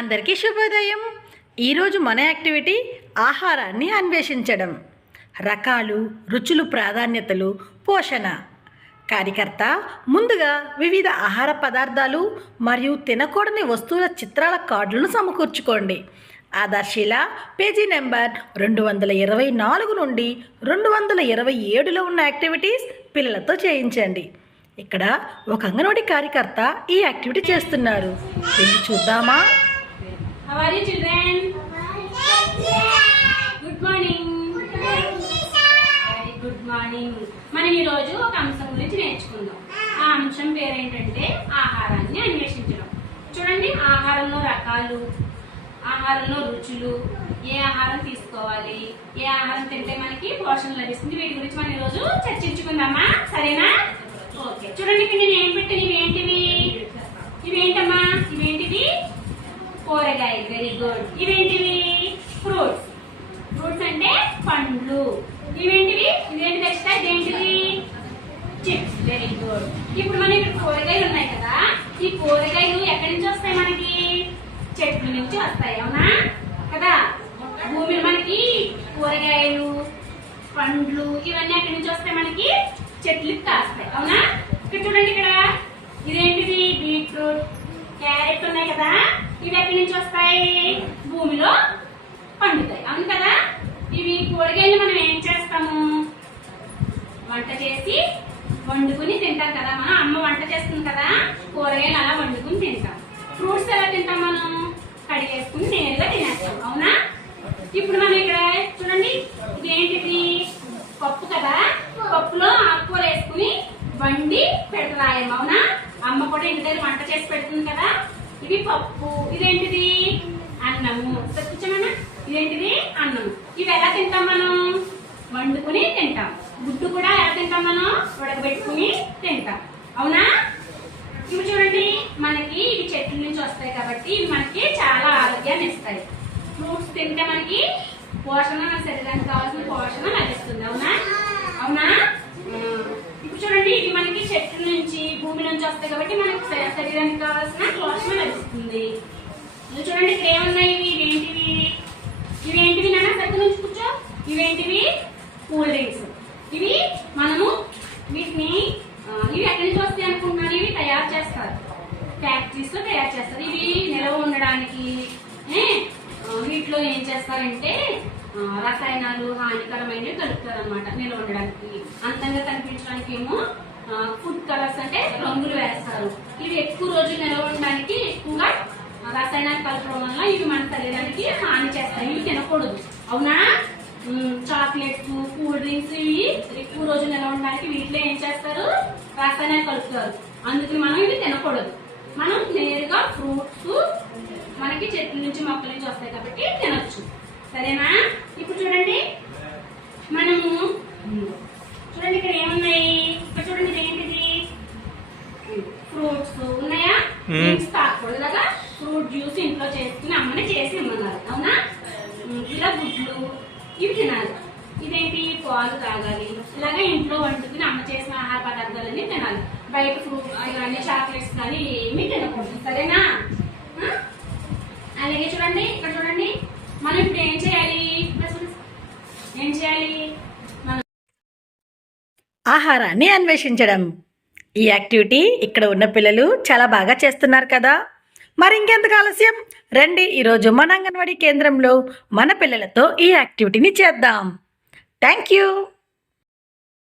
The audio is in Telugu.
అందరికీ శుభోదయం. ఈరోజు మన యాక్టివిటీ ఆహారాన్ని అన్వేషించడం. రకాలు, రుచులు, ప్రాధాన్యతలు, పోషణ. కార్యకర్త ముందుగా వివిధ ఆహార పదార్థాలు మరియు తినకూడని వస్తువుల చిత్రాల కార్డులను సమకూర్చుకోండి. ఆధార్శీల పేజీ నెంబర్ 224 నుండి 227లో ఉన్న యాక్టివిటీస్ పిల్లలతో చేయించండి. ఇక్కడ ఒక అంగన్వాడీ కార్యకర్త ఈ యాక్టివిటీ చేస్తున్నారు. వెళ్ళి చూద్దామా? How are you children? Good morning. Very good morning. మనం ఈ రోజు ఒక అంశం గురించి నేర్చుకుందాం. ఆ అంశం పేరు ఏంటంటే ఆహారాన్ని అన్వేషించడం. చూడండి, ఆహారంలో రకాలు, ఆహారంలో రుచులు, ఏ ఆహారం తీసుకోవాలి, ఏ ఆహారం తింటే మనకి పోషణ లభిస్తుంది, వీటి గురించి మనం ఈ రోజు చర్చించుకుందామా? సరేనా? ఓకే. చూడండి, ఇక్కడ నేను ఏం పెట్టాను? ఇవేంటమ్మా? ఇవేంటివి? కూరగాయలు. Very good. ఇవేంటివి? ఫ్రూట్స్. ఫ్రూట్స్ అంటే పండ్లు. ఇవేంటివి? ఇదేంటి తెస్తా? ఇదేంటివి? చిప్స్. Very good. ఇప్పుడు మన ఇక్కడ కూరగాయలు ఉన్నాయి కదా, ఈ కూరగాయలు ఎక్కడి నుంచి వస్తాయి? మనకి చెట్ల నుంచి వస్తాయి, అవునా కదా? భూమిలో మనకి కూరగాయలు, పండ్లు ఇవన్నీ ఎక్కడి నుంచి వస్తాయి? మనకి చెట్లకు కాస్తాయి, అవునా? ఇక్కడ చూడండి, ఇక్కడ ఇదేంటిది? బీట్రూట్, క్యారెట్ ఉన్నాయి కదా, ఇవి ఎక్కడి నుంచి వస్తాయి? భూమిలో పండుతాయి, అవును కదా? ఇవి కూరగాయలు మనం ఏం చేస్తాము? వంట చేసి వండుకుని తింటాం కదా. మనం అమ్మ వంట చేస్తుంది కదా, కూరగాయలు అలా వండుకుని తింటాం. ఫ్రూట్స్ ఎలా తింటాం? మనం కడిగేసుకుని నేరుగా తినేస్తాం, అవునా? ఇప్పుడు మనం ఇక్కడ చూడండి, ఇదేంటిది? పప్పు కదా, పప్పులో ఆకుకూర వేసుకుని వండి పెడతాం, అవునా? అమ్మ కూడా ఇంటి దగ్గర వంట చేసి పెడుతుంది కదా. ఇది పప్పు. ఇదేంటిది? అన్నము. కూర్చోమన్నా, ఇదేంటిది? అన్నము. ఇవి ఎలా తింటాం? మనం వండుకుని తింటాం. గుడ్డు కూడా ఎలా తింటాం? మనం ఉడకబెట్టుకుని తింటాం, అవునా? ఇవి చూడండి, మనకి ఇవి చెట్ల నుంచి వస్తాయి కాబట్టి ఇవి మనకి చాలా ఆరోగ్యాన్ని ఇస్తాయి. ఫ్రూట్స్ తింటే మనకి పోషణ, మన శరీరానికి కావాల్సిన పోషణ లభిస్తుంది, అవునా? అవునా? ఇప్పుడు చూడండి, ఇవి మనకి చెట్ల నుంచి, భూమి నుంచి వస్తాయి కాబట్టి మనకి శరీరానికి కావాల్సిన పోషణ లభిస్తుంది. ఇది చూడండి, ఇక్కడ ఏమున్నాయి? ఇవేంటివి నాన్న? సరిగ్గా నుంచి కూర్చో. ఇవేంటివి? Cool drinks. ఇవి మనము వీటిని ఇవి ఎక్కడి నుంచి వస్తాయి అనుకుంటున్నారు? ఇవి తయారు చేస్తారు, ఫ్యాక్టరీస్ లో తయారు చేస్తారు. ఇవి నిల్వ ఉండడానికి వీటిలో ఏం చేస్తారంటే రసాయనాలు, హానికరమైనవి కలుపుతారు అనమాట. నిల్వ ఉండడానికి, అందంగా కనిపించడానికి ఏమో ఫుడ్ కలర్స్ అంటే రంగులు వేస్తారు. ఇవి ఎక్కువ రోజులు నిల్వ ఉండడానికి ఎక్కువగా రసాయనాలు కలపడం వల్ల ఇవి మన శరీరానికి హాని చేస్తాయి. ఇవి తినకూడదు, అవునా? చాక్లెట్స్, కూల్ డ్రింక్స్ ఇవి ఎక్కువ రోజులు నిల్వ ఉండడానికి వీటిలో ఏం చేస్తారు? రసాయనాలు కలుపుతారు. అందుకని మనం ఇవి తినకూడదు. మనం నేరుగా ఫ్రూట్స్ మనకి చెట్ల నుంచి, మొక్కల నుంచి వస్తాయి కాబట్టి తినొచ్చు, సరేనా? ఇప్పుడు చూడండి, మనము చూడండి, ఇక్కడ ఏమున్నాయి? ఇక్కడ చూడండి, ఏంటిది? ఫ్రూట్స్ ఉన్నాయా? తాకూడదు కదా. ఫ్రూట్ జ్యూస్ ఇంట్లో చేసుకుని అమ్మని చేసి ఇమ్మన్నారు, అవునా? ఇలా గుడ్లు ఇవి తినాలి. ఇదేంటి? పాలు తాగాలి. ఇలాగా ఇంట్లో వండుకుని అమ్మ చేసిన ఆహార పదార్థాలన్నీ తినాలి. బయట ఫ్రూట్స్ కానీ, చాక్లెట్స్ కానీ ఏమీ తినకూడదు, సరేనా? అలాగే చూడండి, ఇక్కడ చూడండి, మనం ఇప్పుడు ఏం చేయాలి? మనం ఆహారాన్ని అన్వేషించడం. ఈ యాక్టివిటీ ఇక్కడ ఉన్న పిల్లలు చాలా బాగా చేస్తున్నారు కదా. మరి ఇంకెందుకు ఆలస్యం? రండి, ఈరోజు మన అంగన్వాడీ కేంద్రంలో మన పిల్లలతో ఈ యాక్టివిటీని చేద్దాం. Thank you.